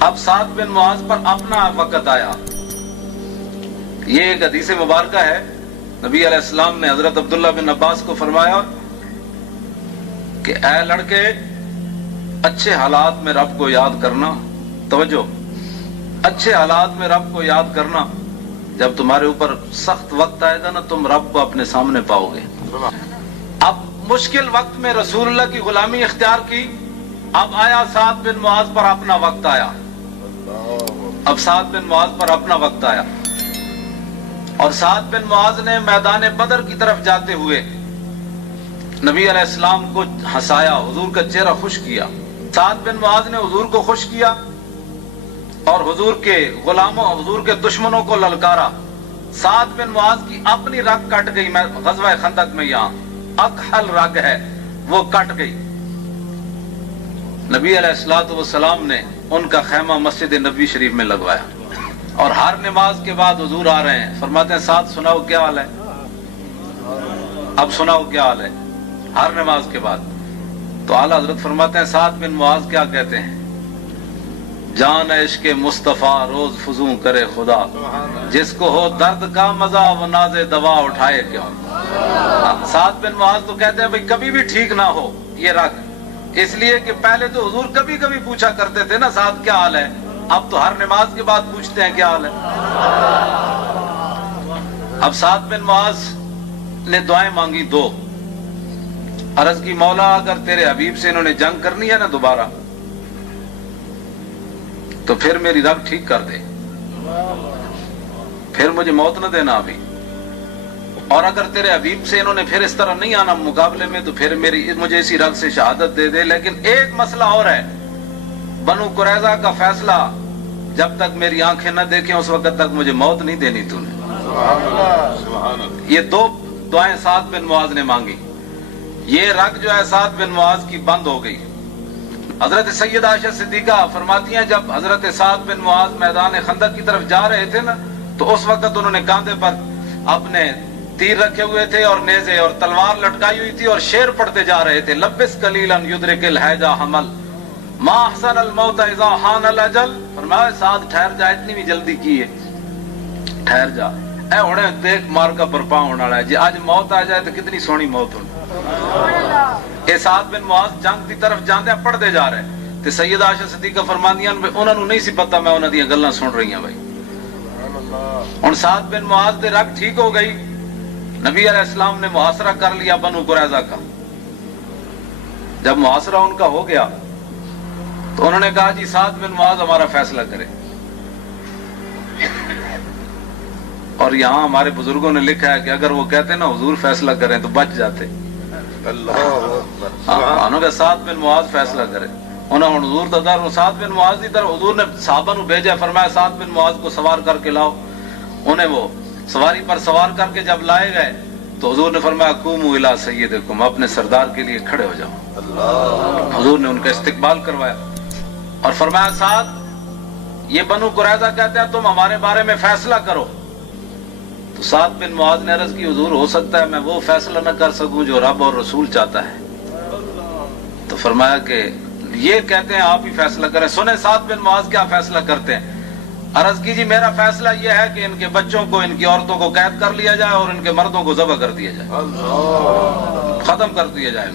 اب سعد بن معاذ پر اپنا وقت آیا. یہ ایک حدیث مبارکہ ہے. نبی علیہ السلام نے حضرت عبداللہ بن عباس کو فرمایا کہ اے لڑکے، اچھے حالات میں رب کو یاد کرنا. توجہ، اچھے حالات میں رب کو یاد کرنا. جب تمہارے اوپر سخت وقت آئے گا نا، تم رب کو اپنے سامنے پاؤ گے. اب مشکل وقت میں رسول اللہ کی غلامی اختیار کی. اب آیا سعد بن معاذ پر اپنا وقت آیا. اب سعد بن معاذ پر اپنا وقت آیا، اور سعد بن معاذ نے میدان بدر کی طرف جاتے ہوئے نبی علیہ السلام کو ہنسایا، حضور کا چہرہ خوش کیا. سعد بن معاذ نے حضور کو خوش کیا اور حضور کے غلاموں، حضور کے دشمنوں کو للکارا. سعد بن معاذ کی اپنی رگ کٹ گئی. غزوہ خندق میں یہاں اکحل رگ ہے، وہ کٹ گئی. نبی علیہ الصلوۃ والسلام نے ان کا خیمہ مسجد نبوی شریف میں لگوایا، اور ہر نماز کے بعد حضور آ رہے ہیں، فرماتے ہیں سعد سناؤ کیا حال ہے، اب سناؤ کیا حال ہے، ہر نماز کے بعد. تو اعلیٰ حضرت فرماتے ہیں سعد بن معاذ کیا کہتے ہیں، جان عشق مصطفیٰ روز فزوں کرے خدا، جس کو ہو درد کا مزہ وہ ناز دوا اٹھائے کیوں. سعد بن معاذ تو کہتے ہیں بھئی کبھی بھی ٹھیک نہ ہو یہ رگ، اس لیے کہ پہلے تو حضور کبھی کبھی پوچھا کرتے تھے نا سعد کیا حال ہے، اب تو ہر نماز کے بعد پوچھتے ہیں کیا حال ہے. اب سعد بن معاذ نے دعائیں مانگی دو. عرض کی مولا اگر تیرے حبیب سے انہوں نے جنگ کرنی ہے نا دوبارہ، تو پھر میری رگ ٹھیک کر دے، پھر مجھے موت نہ دینا ابھی. اور اگر تیرے حبیب سے انہوں نے پھر اس طرح نہیں آنا مقابلے میں، تو پھر مجھے اسی رگ سے شہادت دے دے. لیکن ایک مسئلہ اور ہے، بنو قریظہ کا فیصلہ جب تک میری آنکھیں نہ دیکھیں اس وقت تک مجھے موت نہیں دینی تو نے. یہ دو دعائیں سعد بن معاذ نے مانگی. یہ رگ جو ہے سعد بن معاذ کی بند ہو گئی. حضرت سیدہ عائشہ صدیقہ فرماتی ہیں جب حضرت سعد بن معاذ میدان خندق کی طرف جا رہے تھے نا، تو اس وقت انہوں نے کاندھے پر اپنے تیر رکھے ہوئے تھے اور نیزے اور تلوار لٹکائی ہوئی تھی، اور شعر پڑھتے جا رہے تھے، لبس قلیلا یدرک الحیجا حمل ما احسن الموت اذا حان الاجل. فرمایا سعد ٹھہر جا، اتنی بھی جلدی کی ہے، ٹھہر جا، اے ہونے دیکھ مار کا برپا ہونے والا ہے، جی آج موت آ جائے تو کتنی سونی موت ہونی. اے سعد بن معاذ جنگ کی طرف جاندے پڑھتے جا رہے تے سیدہ عائشہ صدیقہ فرماندیاں انہاں نوں نہیں سی پتہ میں انہاں دیاں گلاں سن رہی ہوں. بھائی ہن سعد بن معاذ دے رگ ٹھیک ہو گئی. نبی علیہ السلام نے محاصرہ کر لیا بنو قریظہ کا. جب محاصرہ ان کا ہو گیا تو انہوں نے کہا جی سعد بن معاذ ہمارا فیصلہ کرے. اور یہاں ہمارے بزرگوں نے لکھا ہے کہ اگر وہ کہتے نا حضور فیصلہ کریں تو بچ جاتے. انہوں نے سعد بن معاذ فیصلہ کرے. انہوں نے حضور تدار سعد بن معاذ کی طرف حضور نے صحابہ نو بھیجا، فرمایا سعد بن معاذ کو سوار کر کے لاؤ. انہیں وہ سواری پر سوار کر کے جب لائے گئے تو حضور نے فرمایا قوموا الی سیدکم، اپنے سردار کے لیے کھڑے ہو جاؤ. حضور نے ان کا استقبال کروایا اور فرمایا سعد یہ بنو قریظہ کہتے ہیں تم ہمارے بارے میں فیصلہ کرو. تو سعد بن معاذ نے عرض کی حضور ہو سکتا ہے میں وہ فیصلہ نہ کر سکوں جو رب اور رسول چاہتا ہے. تو فرمایا کہ یہ کہتے ہیں آپ ہی فیصلہ کریں. سنیں سعد بن معاذ کیا فیصلہ کرتے ہیں. عرض کی جی میرا فیصلہ یہ ہے کہ ان کے بچوں کو ان کی عورتوں کو قید کر لیا جائے اور ان کے مردوں کو ذبح کر دیا جائے، ختم کر دیا جائے.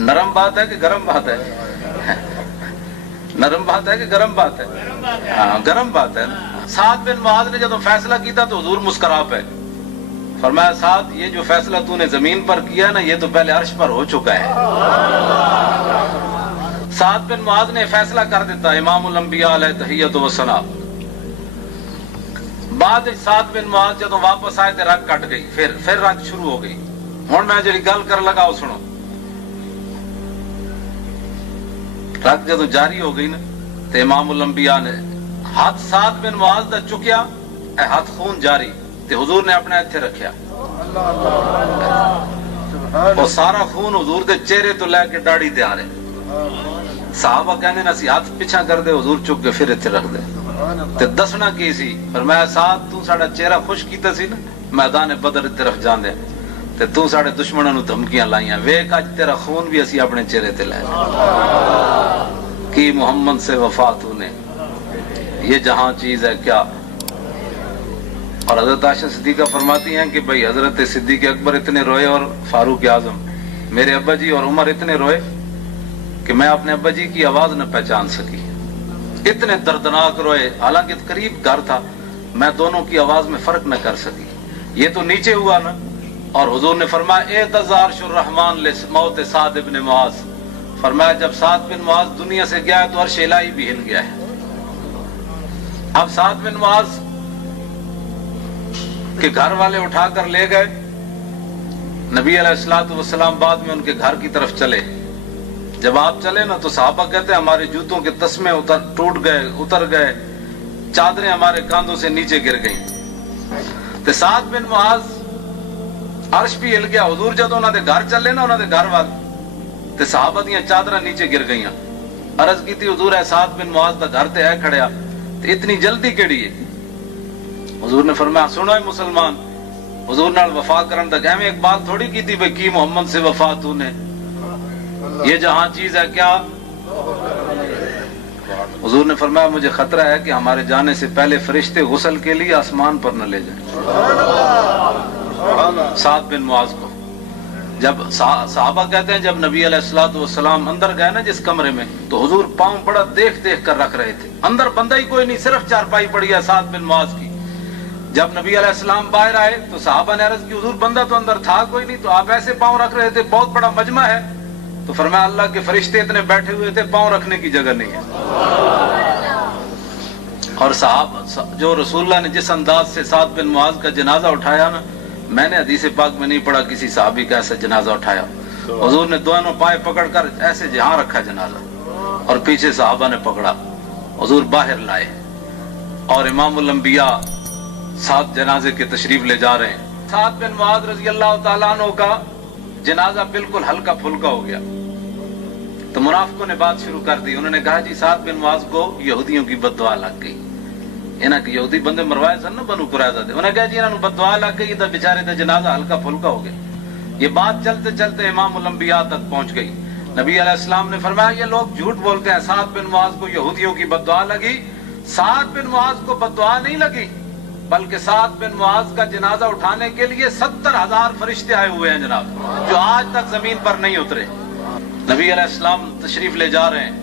نرم بات ہے کہ گرم بات ہے؟ نرم بات ہے کہ گرم بات ہے؟ ہاں گرم بات ہے. سعد بن معاذ نے جب فیصلہ کیا تو حضور مسکرا پہ فرمایا سعد یہ جو فیصلہ تو نے زمین پر کیا نا یہ تو پہلے عرش پر ہو چکا ہے. سعد بن معاذ نے فیصلہ کر دیتا امام الانبیاء علیہ تحیت و ثنا. بعد سعد بن معاذ جب واپس آئے تو رگ کٹ گئی، پھر رگ شروع ہو گئی. ہوں میں جی گل کر لگا وہ سنو. رگ جب جاری ہو گئی نا تو امام الانبیاء نے ہاتھ سعد بن معاذ دا چکیا، اے ہاتھ خون جاری تے حضور نے اپنے اتھے رکھیا. اور سارا خون حضور دے چہرے تو لے کے داڑھی تے آ رہے. صحابہ کہنے نا سی ہاتھ پیچھا کر دے، حضور چک کے پھر اتھے رکھ دے. تے دسنا کی سی فرمایا سعد تو ساڑا چہرہ خوش کیتا سی نا میدان بدر طرف جان دے تے تو ساڑے دشمنوں نو دھمکیاں لائیاں، ویکھ اج تیرا خون بھی اسی اپنے چہرے تے لے. کی محمد سے وفا تو نے، یہ جہاں چیز ہے کیا. اور حضرت عائشہ صدیقہ فرماتی ہیں کہ بھئی حضرت صدیق اکبر اتنے روئے اور فاروق اعظم، میرے ابا جی اور عمر اتنے روئے کہ میں اپنے ابا جی کی آواز نہ پہچان سکی، اتنے دردناک روئے، حالانکہ قریب گھر تھا، میں دونوں کی آواز میں فرق نہ کر سکی. یہ تو نیچے ہوا نا. اور حضور نے فرمایا اعتذار الرحمن لموت سعد بن معاذ، فرمایا جب سعد بن معاذ دنیا سے گیا ہے تو عرش الہی بھی ہل گیا ہے. اب سعد بن معاذ کے گھر والے اٹھا کر لے گئے، نبی علیہ الصلوۃ والسلام بعد میں ان کے گھر کی طرف چلے. جب آپ چلے نا تو صحابہ کہتے ہیں ہمارے جوتوں کے تسمے ٹوٹ گئے، اتر گئے، چادریں ہمارے کاندھوں سے نیچے گر گئیں. تو سعد بن معاذ عرش بھی ہل گیا. حضور جب انہوں نے گھر چلے نا، انہوں نے گھر والے تے صحابہ دیاں چادراں نیچے گر گئیاں. عرض کی تھی حضور ہے سعد بن معاذ دا گھر تے ہے کھڑیا، تے اتنی جلدی کیڑی ہے؟ حضور نے فرمایا سنو اے مسلمان، حضور نال وفا کرن دا ایویں ایک بات تھوڑی کی تھی بھئی کی محمد سے وفا تو نے، یہ جہاں چیز ہے کیا. حضور نے فرمایا مجھے خطرہ ہے کہ ہمارے جانے سے پہلے فرشتے غسل کے لیے آسمان پر نہ لے جائیں سعد بن معاذ کو. جب صحابہ کہتے ہیں جب نبی علیہ الصلوۃ والسلام اندر گئے نا جس کمرے میں، تو حضور پاؤں بڑا دیکھ دیکھ کر رکھ رہے تھے. اندر بندہ ہی کوئی نہیں، صرف چارپائی پڑی ہے سعد بن معاذ کی. جب نبی علیہ السلام باہر آئے تو صحابہ نے عرض کی حضور بندہ تو اندر تھا کوئی نہیں، تو آپ ایسے پاؤں رکھ رہے تھے، بہت بڑا مجمع ہے. تو فرمایا اللہ کے فرشتے اتنے بیٹھے ہوئے تھے، پاؤں رکھنے کی جگہ نہیں ہے. اور صحابہ جو رسول اللہ نے جس انداز سے سعد بن معاذ کا جنازہ اٹھایا نا، میں نے حدیث پاک میں نہیں پڑھا کسی صحابی کا ایسا جنازہ اٹھایا. حضور نے دونوں پائے پکڑ کر ایسے جہاں رکھا جنازہ، اور پیچھے صحابہ نے پکڑا. حضور باہر لائے اور امام الانبیاء ساتھ جنازے کے تشریف لے جا رہے ہیں. سعد بن معاذ رضی اللہ تعالیٰ عنہ کا جنازہ بالکل ہلکا پھلکا ہو گیا. تو منافقوں نے بات شروع کر دی. انہوں نے کہا جی سعد بن معاذ کو یہودیوں کی بد دعا لگ گئی. انہاں کے یہودی بندے مروائے سن نا بنو قریظہ دے. انہوں نے کہا جی انہاں بد دعا لگ گئی تو بیچارے تے جنازہ ہلکا پھلکا ہو گیا. یہ بات چلتے چلتے امام الانبیاء تک پہنچ گئی. نبی علیہ السلام نے فرمایا یہ لوگ جھوٹ بولتے ہیں، سعد بن معاذ کو یہودیوں کی بد دعا لگی. سعد بن معاذ کو بد دعا نہیں لگی، بلکہ سعد بن معاذ کا جنازہ اٹھانے کے لیے 70,000 فرشتے آئے ہوئے ہیں جناب، جو آج تک زمین پر نہیں اترے. نبی علیہ السلام تشریف لے جا رہے ہیں.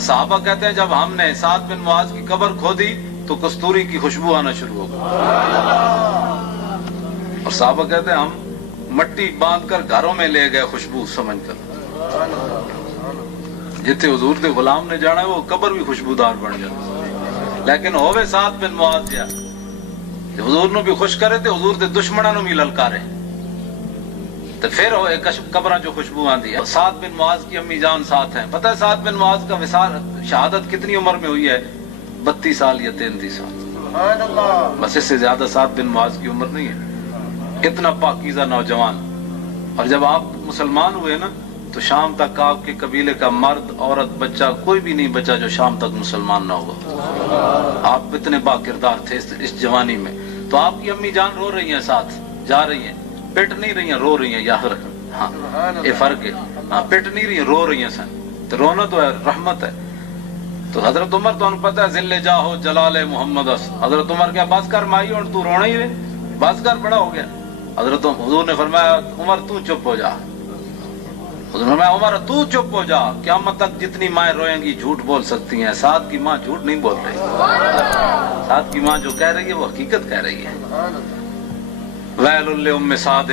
صحابہ کہتے ہیں جب ہم نے سعد بن معاذ کی قبر کھودی تو کستوری کی خوشبو آنا شروع ہو گئی. اور صحابہ کہتے ہیں ہم مٹی باندھ کر گھروں میں لے گئے خوشبو سمجھ کر. جتنے حضور دے غلام نے جانا ہے وہ قبر بھی خوشبودار بن جاتی. لیکن ہوئے سعد بن معاذ جا حضور نو بھی خوش کرے تے حضور دے دشمنوں نو بھی للکارے، تو پھر ہوئے قبراں جو خوشبو آندی ہے. سعد بن معاذ کی امی جان ساتھ ہیں. پتہ ہے سعد بن معاذ کا وصال شہادت کتنی عمر میں ہوئی ہے؟ 32 سال یا 33 سال، بس اس سے زیادہ سعد بن معاذ کی عمر نہیں ہے. اتنا پاکیزہ نوجوان. اور جب آپ مسلمان ہوئے نا تو شام تک آپ کے قبیلے کا مرد عورت بچہ کوئی بھی نہیں بچا جو شام تک مسلمان نہ ہوا. آپ اتنے با کردار تھے اس جوانی میں. تو آپ کی امی جان رو رہی ہیں، ساتھ جا رہی ہیں، پٹ نہیں رہی ہیں، رو رہی ہیں. یاد رکھنا، ہاں یہ فرق ہے. ہاں پٹ نہیں رہی ہیں، رو رہی ہیں سن. تو رونا تو ہے رحمت ہے. تو حضرت عمر تو انہوں پتہ ہے ذل جاہو جلال محمد. حضرت عمر کیا بس کر مائی اور تو رونا ہی ہے، بس کر بڑا ہو گیا. حضرت حضور نے فرمایا عمر تو چپ ہو جا. حضور نے فرمایا عمر تو چپ ہو جا، قیامت تک جتنی مائیں روئیں گی جھوٹ بول سکتی ہیں، سعد کی ماں جھوٹ نہیں بول رہی. سعد کی ماں جو کہہ رہی ہے وہ حقیقت کہہ رہی ہے. ویل لام سعد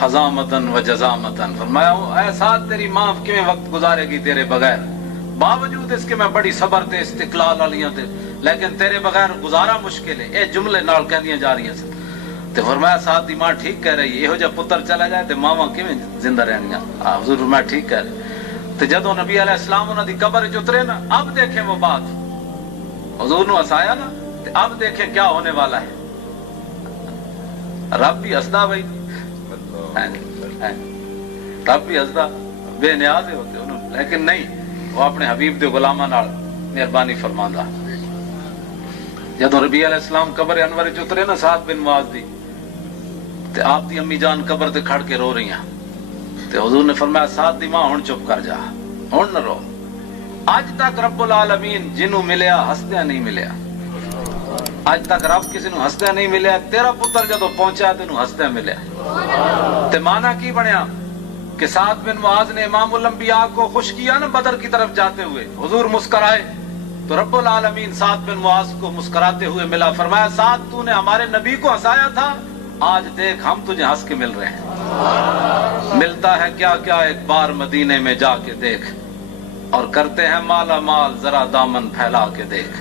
حزامتن و جزامتن. فرمایا اے سعد تیری ماں کیویں وقت گزارے گی تیرے بغیر، باوجود اس کے میں بڑی صبر تے استقلال والیاں تے، لیکن تیرے بغیر گزارا مشکل ہے. اے جملے نال کہندیاں جا رہی ہیں. تے فرمایا سعد دی ماں ٹھیک کہہ رہی ہے، یہو جا پتر چلا جائے تے ماواں کیویں زندہ رہنیاں. حضور فرمایا ٹھیک کہہ رہے. تے جدوں نبی علیہ السلام انہاں دی قبر وچ اترے نا، اب دیکھیں وہ بات، حضور نو ہسایا نا، تے اب دیکھیں کیا ہونے والا ہے. رب بھی ہسدا بھائی، رب بھی ہسدا، بے نیاز ہوتے انہوں، لیکن نہیں، وہ اپنے حبیب دے غلاماں نال مہربانی فرماندا. جدوں نبی علیہ السلام قبر انور وچ اترے نا سعد بن معاذ دی، تے آپ دی امی جان قبر تے کھڑ کے رو رہی ہیں. تے حضور نے فرمایا سعد دی ماں ہن چپ کر جا، ہن نہ رو. اج تک رب العالمین جنوں ملیا ہستیاں نہیں ملیا. اج تک رب کسی نو ہستیاں نہیں ملیا. تیرا پتر جدو پہنچا تینوں ہستیاں ملیا. تے مانا کی بنیا کہ سعد بن معاذ نے امام الانبیاء کو خوش کیا نا بدر کی طرف جاتے ہوئے. حضور مسکرائے تو رب العالمین سعد بن معاذ کو مسکراتے ہوئے ملا. فرمایا سعد تو نے ہمارے نبی کو ہنسایا تھا, آج دیکھ ہم تجھے ہنس کے مل رہے ہیں. ملتا ہے کیا کیا ایک بار مدینے میں جا کے دیکھ, اور کرتے ہیں مالا مال ذرا دامن پھیلا کے دیکھ.